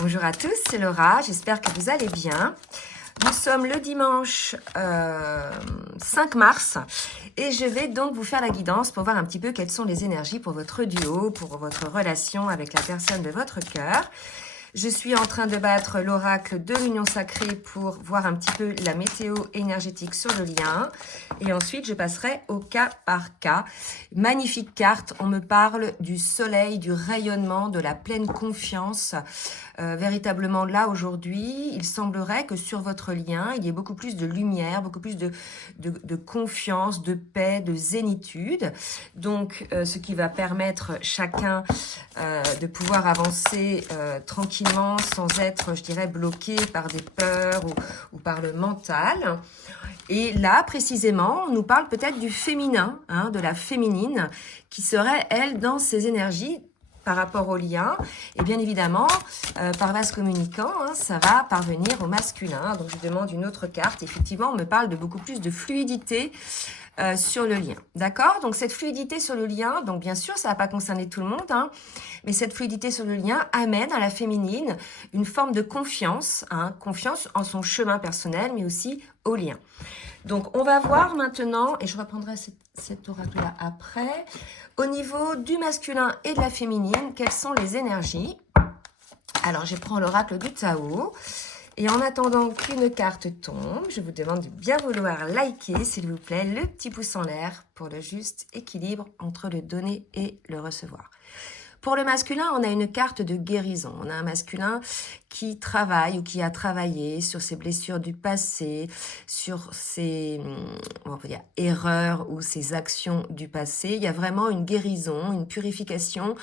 Bonjour à tous, c'est Laura, j'espère que vous allez bien. Nous sommes le dimanche 5 mars et je vais donc vous faire la guidance pour voir un petit peu quelles sont les énergies pour votre duo, pour votre relation avec la personne de votre cœur. Je suis en train de battre l'oracle de l'union sacrée pour voir un petit peu la météo énergétique sur le lien. Et ensuite, je passerai au cas par cas. Magnifique carte, on me parle du soleil, du rayonnement, de la pleine confiance. Véritablement là, aujourd'hui, il semblerait que sur votre lien, il y ait beaucoup plus de lumière, beaucoup plus de confiance, de paix, de zénitude. Donc, ce qui va permettre chacun de pouvoir avancer tranquillement sans être, je dirais, bloqué par des peurs ou par le mental. Et là, précisément, on nous parle peut-être du féminin, hein, de la féminine, qui serait, elle, dans ses énergies par rapport au lien. Et bien évidemment, par vase communicant, hein, ça va parvenir au masculin. Donc, je demande une autre carte. Effectivement, on me parle de beaucoup plus de fluidité sur le lien. D'accord? Donc, cette fluidité sur le lien, donc bien sûr, ça ne va pas concerner tout le monde, hein, mais cette fluidité sur le lien amène à la féminine une forme de confiance, hein, confiance en son chemin personnel, mais aussi au lien. Donc, on va voir maintenant, et je reprendrai cet oracle-là après, au niveau du masculin et de la féminine, quelles sont les énergies. Alors, je prends l'oracle du Tao. Et en attendant qu'une carte tombe, je vous demande de bien vouloir liker, s'il vous plaît, le petit pouce en l'air pour le juste équilibre entre le donner et le recevoir. Pour le masculin, on a une carte de guérison. On a un masculin qui travaille ou qui a travaillé sur ses blessures du passé, sur ses erreurs ou ses actions du passé. Il y a vraiment une guérison, une purification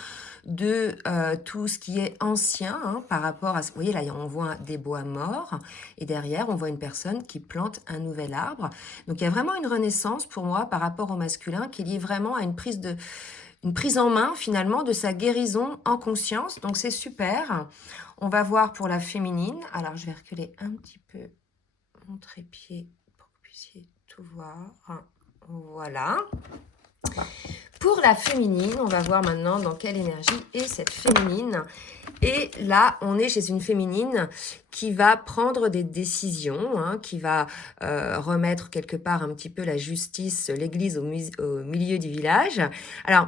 de tout ce qui est ancien, hein, par rapport à ce... Vous voyez, là, on voit des bois morts et derrière, on voit une personne qui plante un nouvel arbre. Donc, il y a vraiment une renaissance pour moi par rapport au masculin qui est liée vraiment à une prise en main finalement de sa guérison en conscience. Donc, c'est super. On va voir pour la féminine. Alors, je vais reculer un petit peu mon trépied pour que vous puissiez tout voir. Voilà. Pour la féminine, on va voir maintenant dans quelle énergie est cette féminine. Et là, on est chez une féminine qui va prendre des décisions, hein, qui va remettre quelque part un petit peu la justice, l'église au milieu du village. Alors,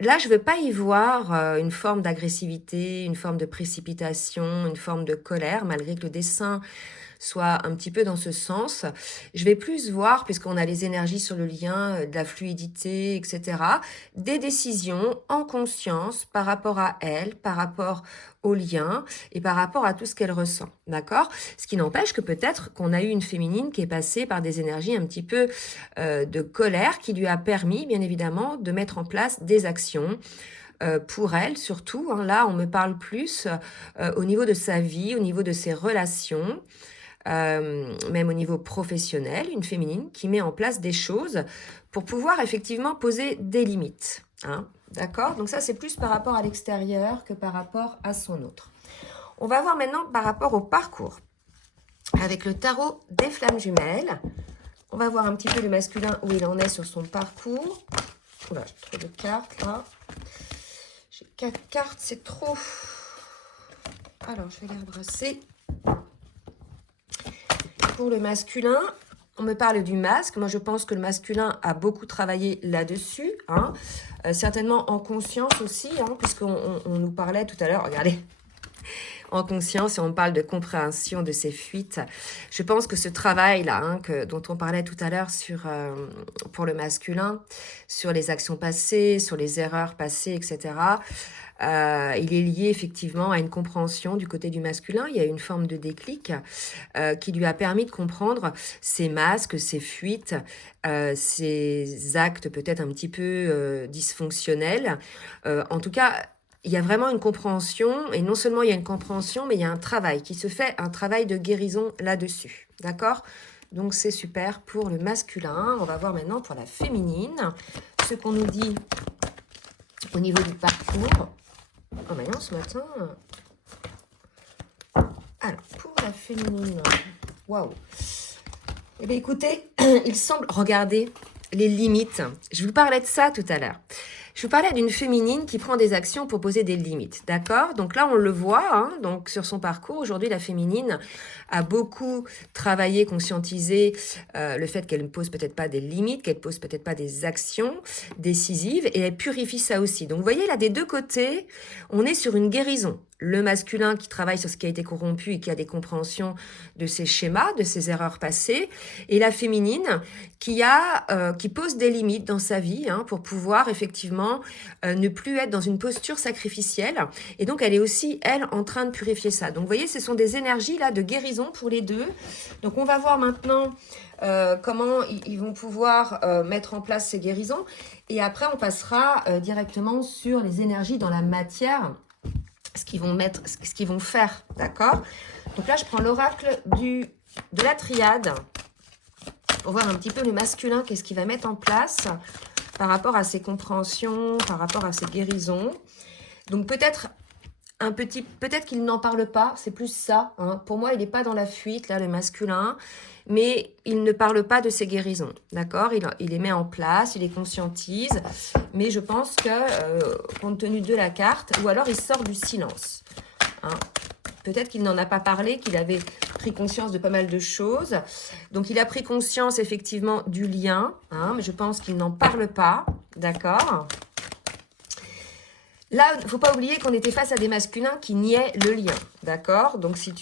là, je ne veux pas y voir une forme d'agressivité, une forme de précipitation, une forme de colère, malgré que le dessin soit un petit peu dans ce sens. Je vais plus voir, puisqu'on a les énergies sur le lien, de la fluidité, etc., des décisions en conscience par rapport à elle, par rapport au lien et par rapport à tout ce qu'elle ressent, d'accord? Ce qui n'empêche que peut-être qu'on a eu une féminine qui est passée par des énergies un petit peu de colère qui lui a permis, bien évidemment, de mettre en place des actions pour elle surtout. Hein, là, on me parle plus au niveau de sa vie, au niveau de ses relations, même au niveau professionnel, une féminine qui met en place des choses pour pouvoir effectivement poser des limites. Hein, d'accord? Donc ça, c'est plus par rapport à l'extérieur que par rapport à son autre. On va voir maintenant par rapport au parcours. Avec le tarot des flammes jumelles, on va voir un petit peu le masculin où il en est sur son parcours. Oula, j'ai trop de cartes là. J'ai 4 cartes, c'est trop. Alors, je vais les rebrasser. Pour le masculin, on me parle du masque. Moi, je pense que le masculin a beaucoup travaillé là-dessus. Hein. Certainement en conscience aussi, hein, puisqu'on nous parlait tout à l'heure. Regardez, en conscience, et on parle de compréhension de ses fuites. Je pense que ce travail-là, hein, dont on parlait tout à l'heure pour le masculin, sur les actions passées, sur les erreurs passées, etc., il est lié effectivement à une compréhension du côté du masculin. Il y a une forme de déclic qui lui a permis de comprendre ses masques, ses fuites, ses actes peut-être un petit peu dysfonctionnels. En tout cas, il y a vraiment une compréhension, et non seulement il y a une compréhension, mais il y a un travail qui se fait, un travail de guérison là-dessus. D'accord ? Donc c'est super pour le masculin. On va voir maintenant pour la féminine, ce qu'on nous dit au niveau du parcours. Oh mais non, ce matin... Alors, pour la féminine... Waouh. Eh bien, écoutez, il semble... Regardez les limites. Je vous parlais de ça tout à l'heure. Je vous parlais d'une féminine qui prend des actions pour poser des limites, d'accord? Donc là, on le voit, hein, donc sur son parcours, aujourd'hui, la féminine a beaucoup travaillé, conscientisé le fait qu'elle ne pose peut-être pas des limites, qu'elle ne pose peut-être pas des actions décisives, et elle purifie ça aussi. Donc vous voyez, là, des deux côtés, on est sur une guérison. Le masculin qui travaille sur ce qui a été corrompu et qui a des compréhensions de ses schémas, de ses erreurs passées, et la féminine qui pose des limites dans sa vie hein, pour pouvoir effectivement ne plus être dans une posture sacrificielle. Et donc elle est aussi, elle, en train de purifier ça. Donc vous voyez, ce sont des énergies là de guérison pour les deux. Donc on va voir maintenant comment ils vont pouvoir mettre en place ces guérisons. Et après, on passera directement sur les énergies dans la matière, ce qu'ils vont faire, d'accord? Donc là, je prends l'oracle de la triade pour voir un petit peu le masculin, qu'est-ce qu'il va mettre en place par rapport à ses compréhensions, par rapport à ses guérisons. Donc peut-être qu'il n'en parle pas, c'est plus ça. Hein. Pour moi, il n'est pas dans la fuite, là, le masculin, mais il ne parle pas de ses guérisons, d'accord? Il les met en place, il les conscientise, mais je pense que, compte tenu de la carte, ou alors il sort du silence. Hein. Peut-être qu'il n'en a pas parlé, qu'il avait pris conscience de pas mal de choses. Donc, il a pris conscience, effectivement, du lien, hein, mais je pense qu'il n'en parle pas, d'accord? Là, il ne faut pas oublier qu'on était face à des masculins qui niaient le lien, d'accord? Donc, si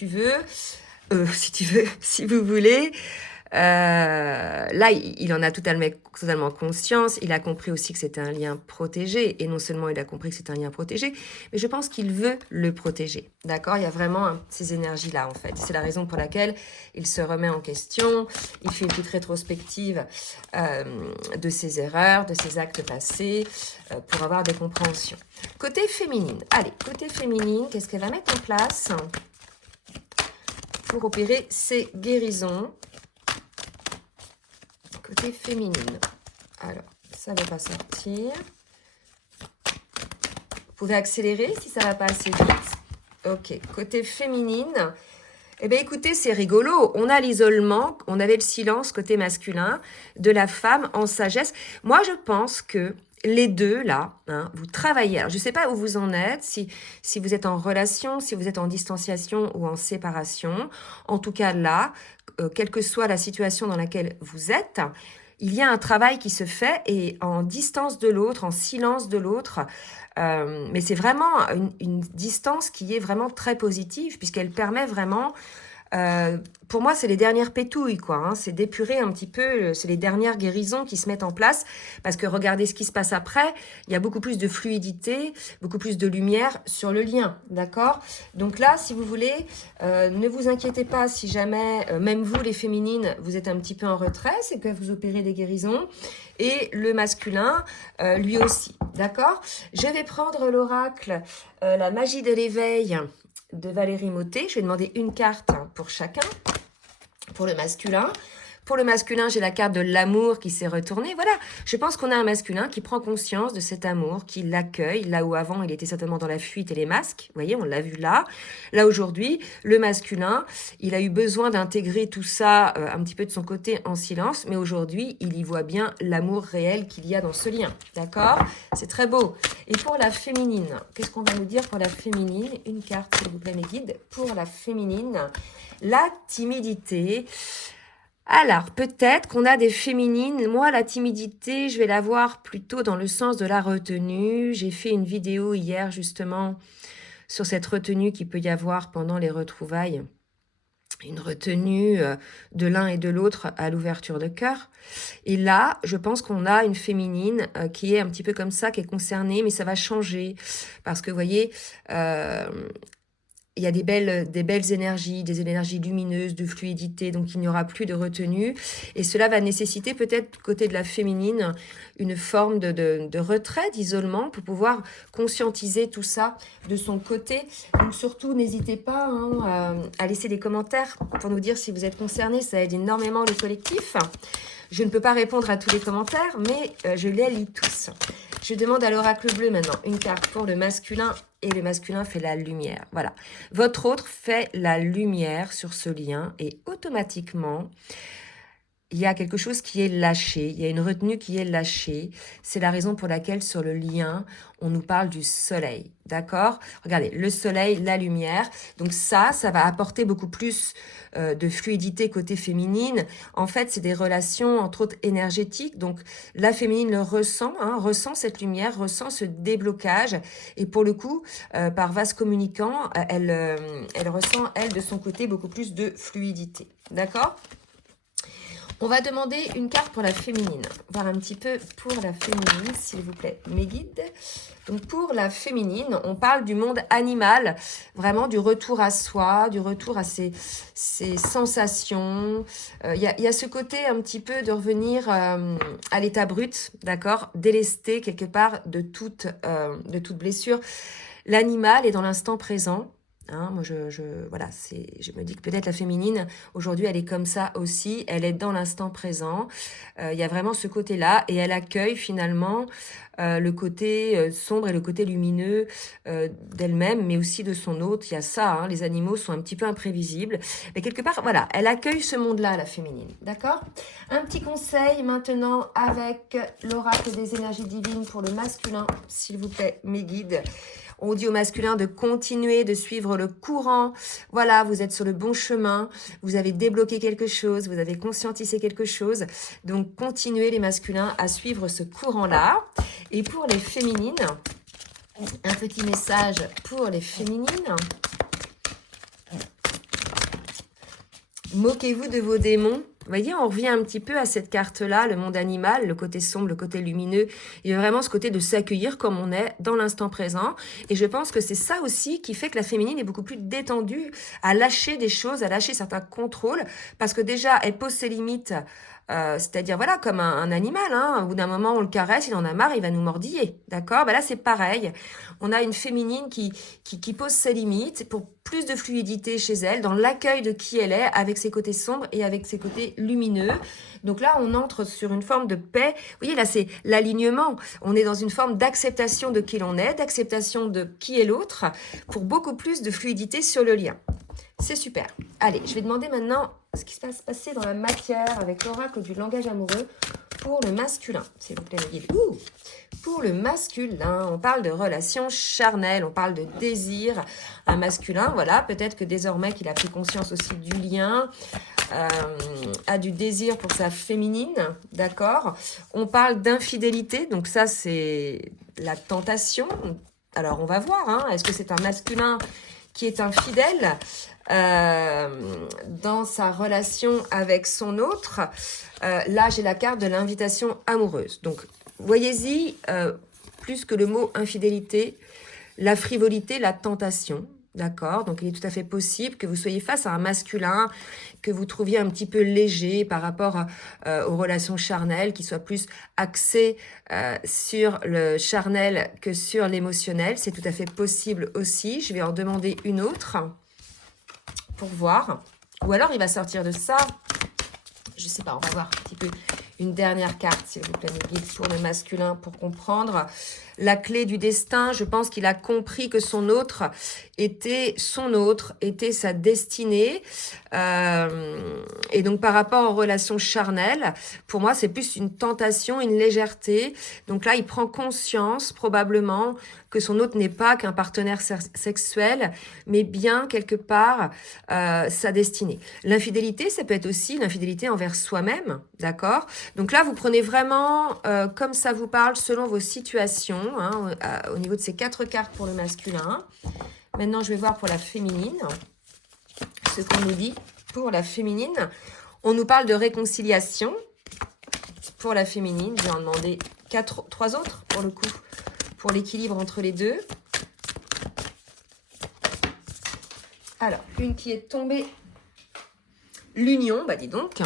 vous voulez, là, il en a totalement conscience. Il a compris aussi que c'était un lien protégé. Et non seulement il a compris que c'est un lien protégé, mais je pense qu'il veut le protéger, d'accord? Il y a vraiment ces énergies-là, en fait. C'est la raison pour laquelle il se remet en question. Il fait une petite rétrospective de ses erreurs, de ses actes passés, pour avoir des compréhensions. Côté féminine. Allez, côté féminine, qu'est-ce qu'elle va mettre en place pour opérer ses guérisons? Côté féminine. Alors, ça ne va pas sortir. Vous pouvez accélérer si ça ne va pas assez vite. Ok, côté féminine. Eh bien, écoutez, c'est rigolo. On a l'isolement, on avait le silence côté masculin de la femme en sagesse. Moi, je pense que les deux, là, hein, vous travaillez. Alors, je ne sais pas où vous en êtes, si vous êtes en relation, si vous êtes en distanciation ou en séparation. En tout cas, là, quelle que soit la situation dans laquelle vous êtes, il y a un travail qui se fait et en distance de l'autre, en silence de l'autre. Mais c'est vraiment une distance qui est vraiment très positive puisqu'elle permet vraiment... pour moi, c'est les dernières pétouilles, quoi. Hein. C'est d'épurer un petit peu, c'est les dernières guérisons qui se mettent en place. Parce que regardez ce qui se passe après, il y a beaucoup plus de fluidité, beaucoup plus de lumière sur le lien, d'accord? Donc là, si vous voulez, ne vous inquiétez pas si jamais, même vous, les féminines, vous êtes un petit peu en retrait, c'est que vous opérez des guérisons. Et le masculin, lui aussi, d'accord? Je vais prendre l'oracle, la magie de l'éveil, de Valérie Mottet. Je vais demander une carte pour chacun, pour le masculin. Pour le masculin, j'ai la carte de l'amour qui s'est retournée. Voilà, je pense qu'on a un masculin qui prend conscience de cet amour, qui l'accueille, là où avant, il était certainement dans la fuite et les masques. Vous voyez, on l'a vu là. Là, aujourd'hui, le masculin, il a eu besoin d'intégrer tout ça un petit peu de son côté en silence, mais aujourd'hui, il y voit bien l'amour réel qu'il y a dans ce lien. D'accord? C'est très beau. Et pour la féminine, qu'est-ce qu'on va nous dire pour la féminine? Une carte, s'il vous plaît, mes guides. Pour la féminine, la timidité. Alors, peut-être qu'on a des féminines. Moi, la timidité, je vais la voir plutôt dans le sens de la retenue. J'ai fait une vidéo hier, justement, sur cette retenue qu'il peut y avoir pendant les retrouvailles. Une retenue de l'un et de l'autre à l'ouverture de cœur. Et là, je pense qu'on a une féminine qui est un petit peu comme ça, qui est concernée, mais ça va changer. Parce que, vous voyez... il y a des belles énergies, des énergies lumineuses, de fluidité, donc il n'y aura plus de retenue. Et cela va nécessiter peut-être, côté de la féminine, une forme de retrait, d'isolement, pour pouvoir conscientiser tout ça de son côté. Donc surtout, n'hésitez pas à laisser des commentaires pour nous dire si vous êtes concernés. Ça aide énormément le collectif. Je ne peux pas répondre à tous les commentaires, mais je les lis tous. Je demande à l'oracle bleu maintenant une carte pour le masculin et le masculin fait la lumière. Voilà. Votre autre fait la lumière sur ce lien et automatiquement, il y a quelque chose qui est lâché, il y a une retenue qui est lâchée. C'est la raison pour laquelle sur le lien, on nous parle du soleil, d'accord? Regardez, le soleil, la lumière. Donc ça va apporter beaucoup plus de fluidité côté féminine. En fait, c'est des relations, entre autres, énergétiques. Donc la féminine le ressent, hein, ressent cette lumière, ressent ce déblocage. Et pour le coup, par vase communicant, elle ressent, elle, de son côté, beaucoup plus de fluidité, d'accord? On va demander une carte pour la féminine. Voir un petit peu pour la féminine, s'il vous plaît, mes guides. Donc pour la féminine, on parle du monde animal, vraiment du retour à soi, du retour à ses sensations. Il y a ce côté un petit peu de revenir à l'état brut, d'accord, délesté quelque part de toute blessure. L'animal est dans l'instant présent. Hein, moi, voilà, je me dis que peut-être la féminine, aujourd'hui, elle est comme ça aussi. Elle est dans l'instant présent. Il y a vraiment ce côté-là et elle accueille finalement le côté sombre et le côté lumineux d'elle-même, mais aussi de son hôte. Il y a ça, hein, les animaux sont un petit peu imprévisibles. Mais quelque part, voilà, elle accueille ce monde-là, la féminine. D'accord? Un petit conseil maintenant avec l'oracle des énergies divines pour le masculin, s'il vous plaît, mes guides. On dit au masculin de continuer, de suivre le courant. Voilà, vous êtes sur le bon chemin. Vous avez débloqué quelque chose. Vous avez conscientisé quelque chose. Donc, continuez les masculins à suivre ce courant-là. Et pour les féminines, un petit message pour les féminines. Moquez-vous de vos démons. Vous voyez, on revient un petit peu à cette carte-là, le monde animal, le côté sombre, le côté lumineux. Il y a vraiment ce côté de s'accueillir comme on est dans l'instant présent. Et je pense que c'est ça aussi qui fait que la féminine est beaucoup plus détendue à lâcher des choses, à lâcher certains contrôles. Parce que déjà, elle pose ses limites. C'est-à-dire, voilà, comme un animal, hein, au bout d'un moment, on le caresse, il en a marre, il va nous mordiller, d'accord? Là, c'est pareil. On a une féminine qui pose ses limites pour plus de fluidité chez elle, dans l'accueil de qui elle est, avec ses côtés sombres et avec ses côtés lumineux. Donc là, on entre sur une forme de paix. Vous voyez, là, c'est l'alignement. On est dans une forme d'acceptation de qui l'on est, d'acceptation de qui est l'autre, pour beaucoup plus de fluidité sur le lien. C'est super. Allez, je vais demander maintenant ce qui se passe passer dans la matière avec l'oracle du langage amoureux pour le masculin. S'il vous plaît, mes guides. Pour le masculin, on parle de relations charnelles, on parle de désir. Un masculin, voilà, peut-être que désormais qu'il a pris conscience aussi du lien, a du désir pour sa féminine, d'accord? On parle d'infidélité, donc ça c'est la tentation. Alors on va voir, hein, est-ce que c'est un masculin qui est infidèle dans sa relation avec son autre? Là, j'ai la carte de l'invitation amoureuse. Donc, voyez-y, plus que le mot infidélité, la frivolité, la tentation. D'accord? Donc, il est tout à fait possible que vous soyez face à un masculin que vous trouviez un petit peu léger par rapport aux relations charnelles, qui soit plus axé sur le charnel que sur l'émotionnel. C'est tout à fait possible aussi. Je vais en demander une autre pour voir. Ou alors, il va sortir de ça. Je sais pas, on va voir un petit peu une dernière carte, s'il vous plaît, mes guides, pour le masculin, pour comprendre la clé du destin. Je pense qu'il a compris que son autre, était sa destinée. Et donc, par rapport aux relations charnelles, pour moi, c'est plus une tentation, une légèreté. Donc là, il prend conscience, probablement, que son autre n'est pas qu'un partenaire sexuel, mais bien, quelque part, sa destinée. L'infidélité, ça peut être aussi l'infidélité envers soi-même, d'accord? Donc là, vous prenez vraiment, comme ça vous parle, selon vos situations, hein, au niveau de ces 4 cartes pour le masculin. Maintenant, je vais voir pour la féminine, ce qu'on nous dit pour la féminine. On nous parle de réconciliation pour la féminine. Je vais en demander 3 autres, pour le coup, pour l'équilibre entre les deux. Alors, une qui est tombée, l'union, bah dis donc.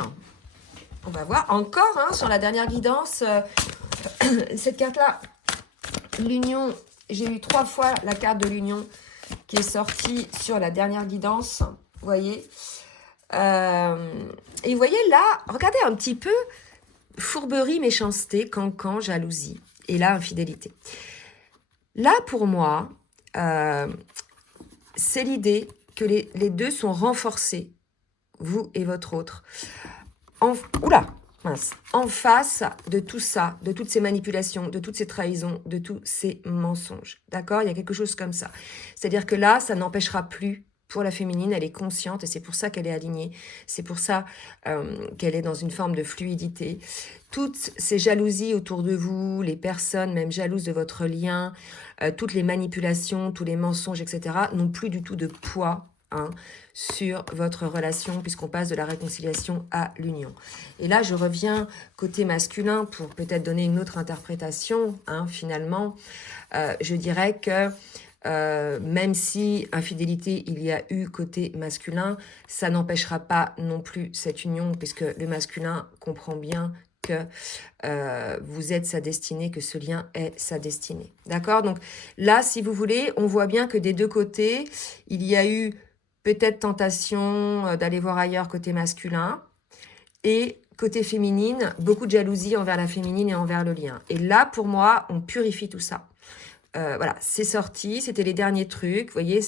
On va voir encore, hein, sur la dernière guidance, cette carte-là, l'union, j'ai eu 3 fois la carte de l'union qui est sortie sur la dernière guidance, vous voyez. Et vous voyez là, regardez un petit peu, fourberie, méchanceté, cancan, jalousie, et là, infidélité. Là, pour moi, c'est l'idée que les deux sont renforcés, vous et votre autre. en, oula, mince, en face de tout ça, de toutes ces manipulations, de toutes ces trahisons, de tous ces mensonges. D'accord? Il y a quelque chose comme ça. C'est-à-dire que là, ça n'empêchera plus. Pour la féminine, elle est consciente et c'est pour ça qu'elle est alignée. C'est pour ça qu'elle est dans une forme de fluidité. Toutes ces jalousies autour de vous, les personnes même jalouses de votre lien, toutes les manipulations, tous les mensonges, etc., n'ont plus du tout de poids sur votre relation puisqu'on passe de la réconciliation à l'union. Et là, je reviens côté masculin pour peut-être donner une autre interprétation. Finalement, je dirais que même si infidélité il y a eu côté masculin, ça n'empêchera pas non plus cette union puisque le masculin comprend bien que vous êtes sa destinée, que ce lien est sa destinée. D'accord? Donc là, si vous voulez, on voit bien que des deux côtés, il y a eu peut-être tentation d'aller voir ailleurs côté masculin et côté féminine, beaucoup de jalousie envers la féminine et envers le lien. Et là, pour moi, on purifie tout ça. Voilà, c'est sorti, c'était les derniers trucs, vous voyez,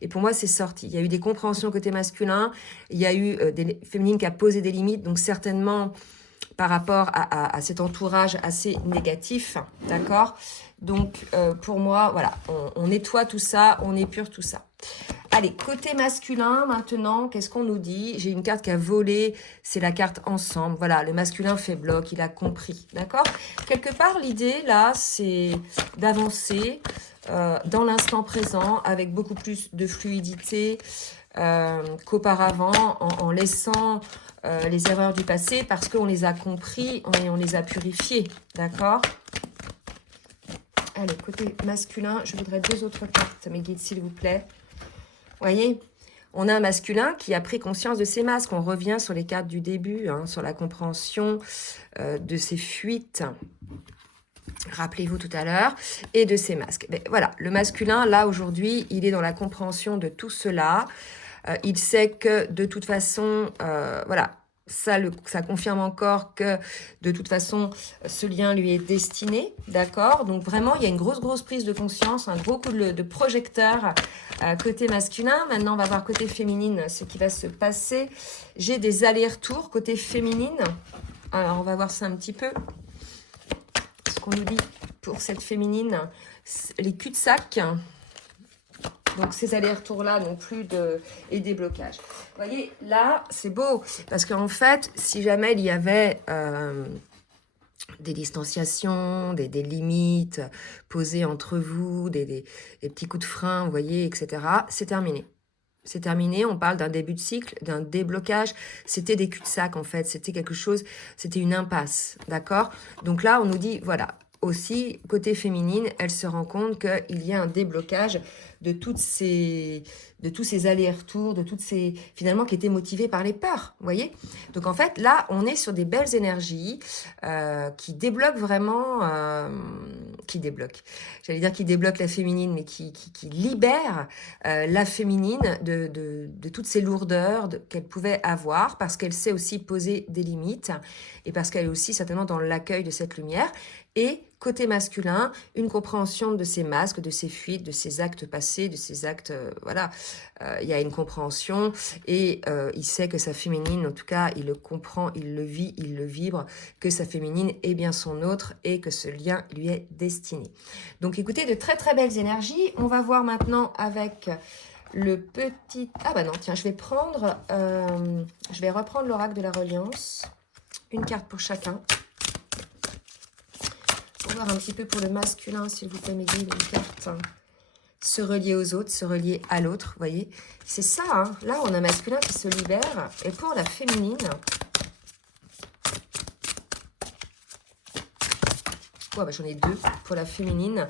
et pour moi, c'est sorti. Il y a eu des compréhensions côté masculin, il y a eu des féminines qui a posé des limites, donc certainement par rapport à cet entourage assez négatif, d'accord? Donc, pour moi, voilà, on nettoie tout ça, on épure tout ça. Allez, côté masculin, maintenant, qu'est-ce qu'on nous dit? J'ai une carte qui a volé, c'est la carte ensemble. Voilà, le masculin fait bloc, il a compris, d'accord? Quelque part, l'idée, là, c'est d'avancer dans l'instant présent avec beaucoup plus de fluidité qu'auparavant, en laissant les erreurs du passé parce qu'on les a compris et on les a purifiées, d'accord? Allez, côté masculin, je voudrais 2 autres cartes, mes guides, s'il vous plaît. Vous voyez, on a un masculin qui a pris conscience de ses masques. On revient sur les cartes du début, sur la compréhension de ses fuites. Rappelez-vous tout à l'heure. Et de ses masques. Mais voilà, le masculin, là, aujourd'hui, il est dans la compréhension de tout cela. Il sait que, de toute façon, voilà, ça confirme encore que de toute façon ce lien lui est destiné, d'accord? Donc vraiment il y a une grosse prise de conscience, un gros coup de projecteur côté masculin. Maintenant on va voir côté féminine ce qui va se passer. J'ai des allers-retours côté féminine. Alors on va voir ça un petit peu. Ce qu'on nous dit pour cette féminine, les cul-de-sac. Donc, ces allers-retours-là n'ont plus et des blocages. Vous voyez, là, c'est beau. Parce qu'en fait, si jamais il y avait des distanciations, des limites posées entre vous, des petits coups de frein, vous voyez, etc., c'est terminé. C'est terminé, on parle d'un début de cycle, d'un déblocage. C'était des cul-de-sac, en fait. C'était quelque chose, c'était une impasse, d'accord? Donc là, on nous dit, voilà, aussi, côté féminine, elle se rend compte qu'il y a un déblocage de tous ces allers-retours, de toutes ces, finalement, qui étaient motivés par les peurs, vous voyez? Donc, en fait, là, on est sur des belles énergies qui débloquent vraiment, j'allais dire qui débloquent la féminine, mais qui libèrent la féminine de toutes ces lourdeurs qu'elle pouvait avoir, parce qu'elle sait aussi poser des limites, et parce qu'elle est aussi certainement dans l'accueil de cette lumière. Et côté masculin, une compréhension de ses masques, de ses fuites, de ses actes passés, de ses actes, voilà. Il y a une compréhension et il sait que sa féminine, en tout cas, il le comprend, il le vit, il le vibre, que sa féminine est bien son autre et que ce lien lui est destiné. Donc écoutez, de très belles énergies. On va voir maintenant avec le petit... Ah bah non, tiens, je vais reprendre l'oracle de la reliance. Une carte pour chacun. On va voir un petit peu pour le masculin, s'il vous plaît, mes guides, une carte. Se relier aux autres, se relier à l'autre, vous voyez. C'est ça, hein. Là, on a un masculin qui se libère. Et pour la féminine, oh, bah, j'en ai 2 pour la féminine.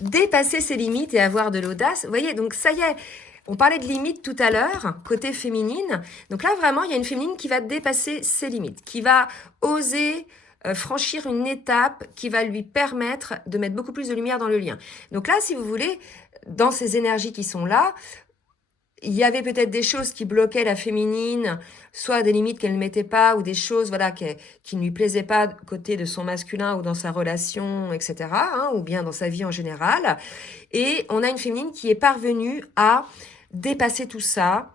Dépasser ses limites et avoir de l'audace. Vous voyez, donc ça y est, on parlait de limites tout à l'heure, côté féminine. Donc là, vraiment, il y a une féminine qui va dépasser ses limites, qui va oser... franchir une étape qui va lui permettre de mettre beaucoup plus de lumière dans le lien. Donc là, si vous voulez, dans ces énergies qui sont là, il y avait peut-être des choses qui bloquaient la féminine, soit des limites qu'elle ne mettait pas, ou des choses voilà, qui ne lui plaisaient pas côté de son masculin ou dans sa relation, etc., ou bien dans sa vie en général. Et on a une féminine qui est parvenue à dépasser tout ça,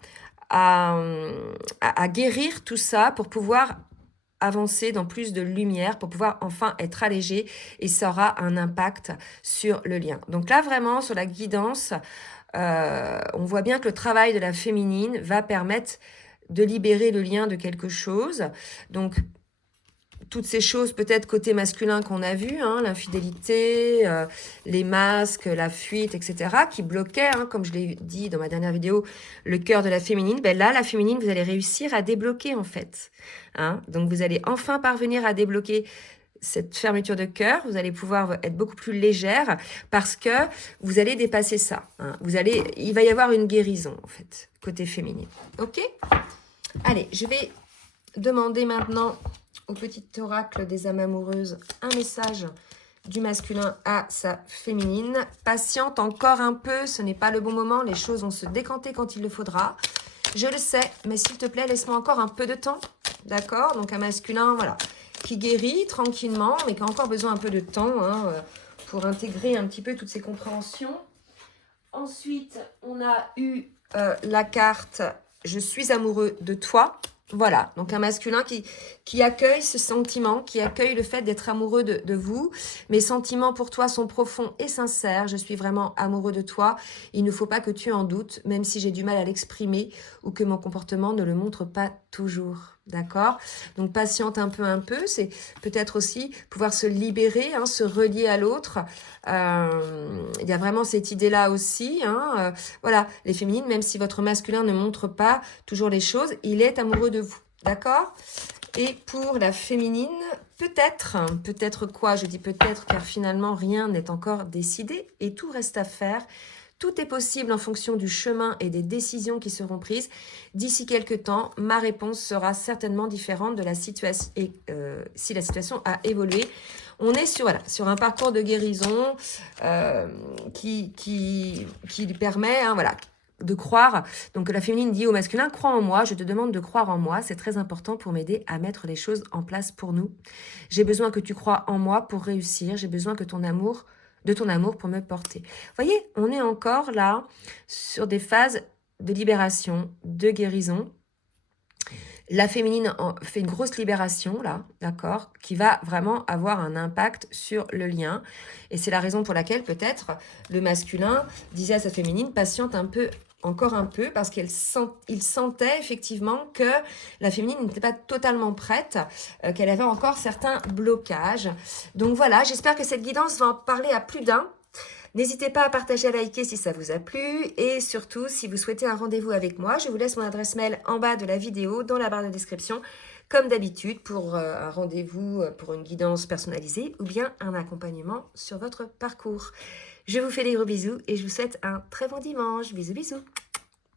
à guérir tout ça pour pouvoir avancer dans plus de lumière pour pouvoir enfin être allégé et ça aura un impact sur le lien. Donc là, vraiment, sur la guidance, on voit bien que le travail de la féminine va permettre de libérer le lien de quelque chose. Donc, toutes ces choses peut-être côté masculin qu'on a vu, hein, l'infidélité, les masques, la fuite, etc., qui bloquaient, hein, comme je l'ai dit dans ma dernière vidéo, le cœur de la féminine. Ben là, la féminine, vous allez réussir à débloquer en fait. Hein. Donc vous allez enfin parvenir à débloquer cette fermeture de cœur. Vous allez pouvoir être beaucoup plus légère parce que vous allez dépasser ça. Hein. Il va y avoir une guérison en fait, côté féminine. Ok ? Allez, je vais demander maintenant au petit oracle des âmes amoureuses un message du masculin à sa féminine. Patiente encore un peu, ce n'est pas le bon moment, les choses vont se décanter quand il le faudra. Je le sais, mais s'il te plaît, laisse-moi encore un peu de temps, d'accord? Donc un masculin, voilà, qui guérit tranquillement, mais qui a encore besoin un peu de temps hein, pour intégrer un petit peu toutes ces compréhensions. Ensuite, on a eu la carte « Je suis amoureux de toi ». Voilà, donc un masculin qui accueille ce sentiment, qui accueille le fait d'être amoureux de vous. Mes sentiments pour toi sont profonds et sincères. Je suis vraiment amoureux de toi. Il ne faut pas que tu en doutes, même si j'ai du mal à l'exprimer ou que mon comportement ne le montre pas toujours. D'accord? Donc patiente un peu. C'est peut-être aussi pouvoir se libérer, hein, se relier à l'autre. Il y a vraiment cette idée-là aussi. Hein, voilà, les féminines, même si votre masculin ne montre pas toujours les choses, il est amoureux de vous. D'accord? Et pour la féminine, peut-être quoi? Je dis peut-être car finalement rien n'est encore décidé et tout reste à faire. Tout est possible en fonction du chemin et des décisions qui seront prises. D'ici quelques temps, ma réponse sera certainement différente de la situation et si la situation a évolué. On est sur un parcours de guérison qui lui permet voilà, de croire. Donc la féminine dit au masculin, crois en moi, je te demande de croire en moi. C'est très important pour m'aider à mettre les choses en place pour nous. J'ai besoin que tu crois en moi pour réussir. J'ai besoin de ton amour pour me porter. Vous voyez, on est encore là sur des phases de libération, de guérison. La féminine fait une grosse libération, là, d'accord, qui va vraiment avoir un impact sur le lien. Et c'est la raison pour laquelle, peut-être, le masculin disait à sa féminine, patiente encore un peu, parce qu'il sentait effectivement que la féminine n'était pas totalement prête, qu'elle avait encore certains blocages. Donc voilà, j'espère que cette guidance va en parler à plus d'un. N'hésitez pas à partager, à liker si ça vous a plu et surtout, si vous souhaitez un rendez-vous avec moi, je vous laisse mon adresse mail en bas de la vidéo, dans la barre de description, comme d'habitude, pour un rendez-vous pour une guidance personnalisée ou bien un accompagnement sur votre parcours. Je vous fais des gros bisous et je vous souhaite un très bon dimanche. Bisous, bisous.